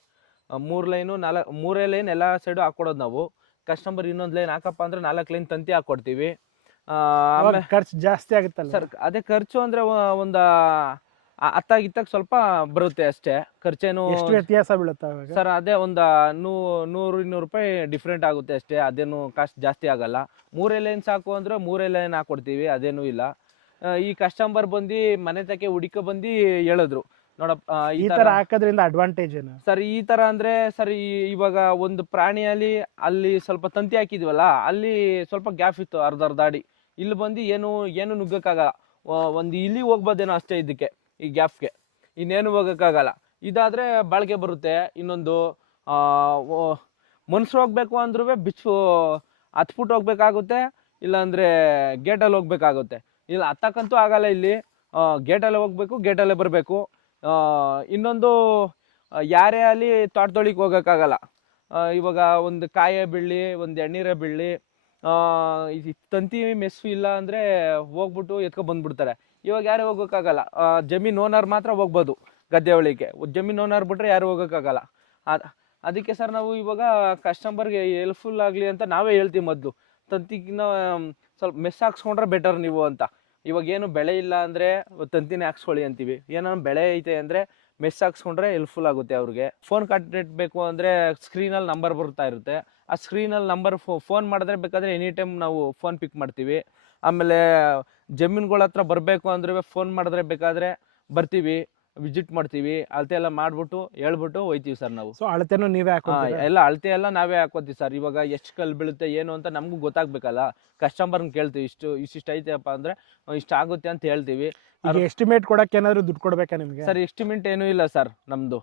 ಮೂರು ಲೈನು ನಾಲ್ಕು ಮೂರೇ ಲೈನ್ ಎಲ್ಲ ಸೈಡು ಹಾಕ್ಕೊಡೋದು ನಾವು. ಕಸ್ಟಮರ್ ಇನ್ನೊಂದು ಲೈನ್ ಹಾಕಪ್ಪ ಅಂದ್ರೆ ನಾಲ್ಕು ಲೈನ್ ತಂತಿ ಹಾಕ್ಕೊಡ್ತೀವಿ ಆಮೇಲೆ
ಖರ್ಚು ಜಾಸ್ತಿ ಆಗುತ್ತಲ್ಲ
ಸರ್ ಅದೇ ಖರ್ಚು ಅಂದ್ರೆ ಒಂದು ಹತ್ತಾಗಿತ್ತಾಗ ಸ್ವಲ್ಪ ಬರುತ್ತೆ ಅಷ್ಟೇ. ಖರ್ಚೇನು
ಎಷ್ಟು ವ್ಯತ್ಯಾಸ ಬೀಳುತ್ತೆ ಅವಾಗ?
ಸರ್ ಅದೇ ಒಂದು ನೂ ನೂರು ಇನ್ನೂರು ರೂಪಾಯಿ ಡಿಫ್ರೆಂಟ್ ಆಗುತ್ತೆ ಅಷ್ಟೇ. ಅದೇನು ಕಾಸ್ಟ್ ಜಾಸ್ತಿ ಆಗಲ್ಲ. ಮೂರೇ ಲೈನ್ ಸಾಕು ಅಂದ್ರೆ ಮೂರೇ ಲೈನ್ ಹಾಕೊಡ್ತೀವಿ. ಅದೇನು ಇಲ್ಲ. ಈ ಕಸ್ಟಮರ್ ಬಂದು ಮನೆ ತಕ್ಕೆ ಹುಡುಕ ಬಂದು ಹೇಳಿದ್ರು. ನೋಡಪ್ಪ ಈ ತರ
ಹಾಕೋದ್ರಿಂದ ಅಡ್ವಾಂಟೇಜ್ ಏನು?
ಸರ್ ಈ ತರ ಅಂದ್ರೆ ಸರ್ ಇವಾಗ ಒಂದು ಪ್ರಾಣಿಯಲ್ಲಿ ಅಲ್ಲಿ ಸ್ವಲ್ಪ ತಂತಿ ಹಾಕಿದ್ವಲ್ಲ ಅಲ್ಲಿ ಸ್ವಲ್ಪ ಗ್ಯಾಪ್ ಇತ್ತು ಅರ್ಧ ಅರ್ಧ ಅಡಿ. ಇಲ್ಲಿ ಬಂದು ಏನು ಏನು ನುಗ್ಗಕ್ಕಾಗಲ್ಲ. ಒಂದು ಇಲ್ಲಿ ಹೋಗ್ಬೋದೇನೋ ಅಷ್ಟೇ ಇದಕ್ಕೆ ಈ ಗ್ಯಾಪ್ಗೆ ಇನ್ನೇನು ಹೋಗಕ್ಕಾಗಲ್ಲ. ಇದಾದ್ರೆ ಬಾಳ್ಗೆ ಬರುತ್ತೆ. ಇನ್ನೊಂದು ಮನ್ಸು ಹೋಗ್ಬೇಕು ಅಂದ್ರೂ ಬಿಚ್ಚು ಹತ್ಬಿಟ್ಟು ಹೋಗ್ಬೇಕಾಗುತ್ತೆ ಇಲ್ಲಾಂದ್ರೆ ಗೇಟಲ್ಲಿ ಹೋಗ್ಬೇಕಾಗುತ್ತೆ. ಇಲ್ಲ, ಹತ್ತಕ್ಕಂತೂ ಆಗಲ್ಲ ಇಲ್ಲಿ. ಗೇಟಲ್ಲೇ ಹೋಗ್ಬೇಕು, ಗೇಟಲ್ಲೇ ಬರಬೇಕು. ಇನ್ನೊಂದು ಯಾರೇ ಅಲ್ಲಿ ತೋಟದೊಳಿಗೆ ಹೋಗೋಕ್ಕಾಗಲ್ಲ. ಇವಾಗ ಒಂದು ಕಾಯೇ ಬೀಳಲಿ ಒಂದು ಎಣ್ಣೀರೇ ಬೀಳಲಿ ತಂತಿ ಮೆಸ್ಸು ಇಲ್ಲ ಅಂದರೆ ಹೋಗ್ಬಿಟ್ಟು ಎತ್ಕೊ ಬಂದ್ಬಿಡ್ತಾರೆ. ಇವಾಗ ಯಾರು ಹೋಗೋಕ್ಕಾಗಲ್ಲ. ಜಮೀನು ಓನರ್ ಮಾತ್ರ ಹೋಗ್ಬೋದು ಗದ್ದೆ ಒಳಗೆ ಜಮೀನ್ ಓನರ್ ಬಿಟ್ರೆ ಯಾರು ಹೋಗೋಕ್ಕಾಗಲ್ಲ. ಅದ್- ಅದಕ್ಕೆ ಸರ್ ನಾವು ಇವಾಗ ಕಸ್ಟಮರ್ಗೆ ಹೆಲ್ಪ್ಫುಲ್ ಆಗಲಿ ಅಂತ ನಾವೇ ಹೇಳ್ತೀವಿ ಮೊದಲು. ತಂತಿಗಿನ್ನ ಸ್ವಲ್ಪ ಮಿಸ್ ಹಾಕ್ಸ್ಕೊಂಡ್ರೆ ಬೆಟರ್ ನೀವು ಅಂತ. ಇವಾಗ ಏನು ಬೆಳೆ ಇಲ್ಲ ಅಂದರೆ ತಂತಿನ ಹಾಕ್ಸ್ಕೊಳ್ಳಿ ಅಂತೀವಿ. ಏನೋ ಬೆಳೆ ಐತೆ ಅಂದರೆ ಮೆಸ್ ಹಾಕ್ಸ್ಕೊಂಡ್ರೆ ಹೆಲ್ಪ್ಫುಲ್ ಆಗುತ್ತೆ ಅವ್ರಿಗೆ. ಫೋನ್ ಕಾಂಟ್ಯಾಕ್ಟ್ ಬೇಕು ಅಂದರೆ ಸ್ಕ್ರೀನಲ್ಲಿ ನಂಬರ್ ಬರ್ತಾ ಇರುತ್ತೆ. ಆ ಸ್ಕ್ರೀನಲ್ಲಿ ನಂಬರ್ ಫೋನ್ ಮಾಡಿದ್ರೆ ಬೇಕಾದರೆ ಎನಿ ಟೈಮ್ ನಾವು ಫೋನ್ ಪಿಕ್ ಮಾಡ್ತೀವಿ. ಆಮೇಲೆ ಜಮೀನುಗಳ ಹತ್ರ ಬರಬೇಕು ಅಂದ್ರೆ ಫೋನ್ ಮಾಡಿದ್ರೆ ಬೇಕಾದರೆ ಬರ್ತೀವಿ. ವಿಸಿಟ್ ಮಾಡ್ತೀವಿ ಅಳತೆ ಎಲ್ಲ ಮಾಡಿಬಿಟ್ಟು ಹೇಳ್ಬಿಟ್ಟು ಹೋಯ್ತೀವಿ ಸರ್ ನಾವು.
ಸೊ ಅಳತೆನೂ ನೀವೇ
ಹಾ,
ಹಾಕೋತೀರಾ?
ಎಲ್ಲ ಅಳತೆ ಎಲ್ಲ ನಾವೇ ಹಾಕೋತೀವಿ ಸರ್. ಇವಾಗ ಎಷ್ಟು ಕಲ್ ಬೀಳುತ್ತೆ ಏನು ಅಂತ ನಮಗೂ ಗೊತ್ತಾಗ್ಬೇಕಲ್ಲ. ಕಸ್ಟಮರ್ನ ಕೇಳ್ತೀವಿ ಇಷ್ಟು ಇಷ್ಟಿಷ್ಟು ಐತೆಪ್ಪ ಅಂದ್ರೆ ಇಷ್ಟ ಆಗುತ್ತೆ ಅಂತ ಹೇಳ್ತೀವಿ.
ಈಗ ಎಸ್ಟಿಮೇಟ್ ಕೊಡಕ್ಕೆ ಏನಾದ್ರು ದುಡ್ಡು ಕೊಡ್ಬೇಕಾ ನಿಮ್ಗೆ?
ಸರ್ ಎಸ್ಟಿಮೇಟ್ ಏನೂ ಇಲ್ಲ ಸರ್ ನಮ್ದು.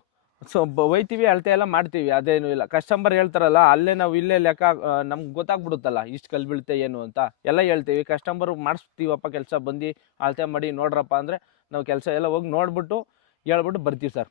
ಸೊ ಒಯ್ತೀವಿ ಅಳತೆ ಎಲ್ಲ ಮಾಡ್ತೀವಿ ಅದೇನು ಇಲ್ಲ. ಕಸ್ಟಮರ್ ಹೇಳ್ತಾರಲ್ಲ ಅಲ್ಲೇ ನಾವು ಇಲ್ಲೇ ಲೆಕ್ಕ ನಮ್ಗೆ ಗೊತ್ತಾಗ್ಬಿಡುತ್ತಲ್ಲ ಇಷ್ಟು ಕಲ್ ಬೀಳುತ್ತೆ ಏನು ಅಂತ. ಎಲ್ಲ ಹೇಳ್ತೀವಿ. ಕಸ್ಟಮರ್ ಮಾಡಿಸ್ತೀವಪ್ಪ ಕೆಲಸ ಬಂದು ಅಳತೆ ಮಾಡಿ ನೋಡ್ರಪ್ಪ ಅಂದರೆ ನಾವು ಕೆಲಸ ಎಲ್ಲ ಹೋಗಿ ನೋಡ್ಬಿಟ್ಟು ಹೇಳ್ಬಿಟ್ಟು ಬರ್ತೀವಿ ಸರ್.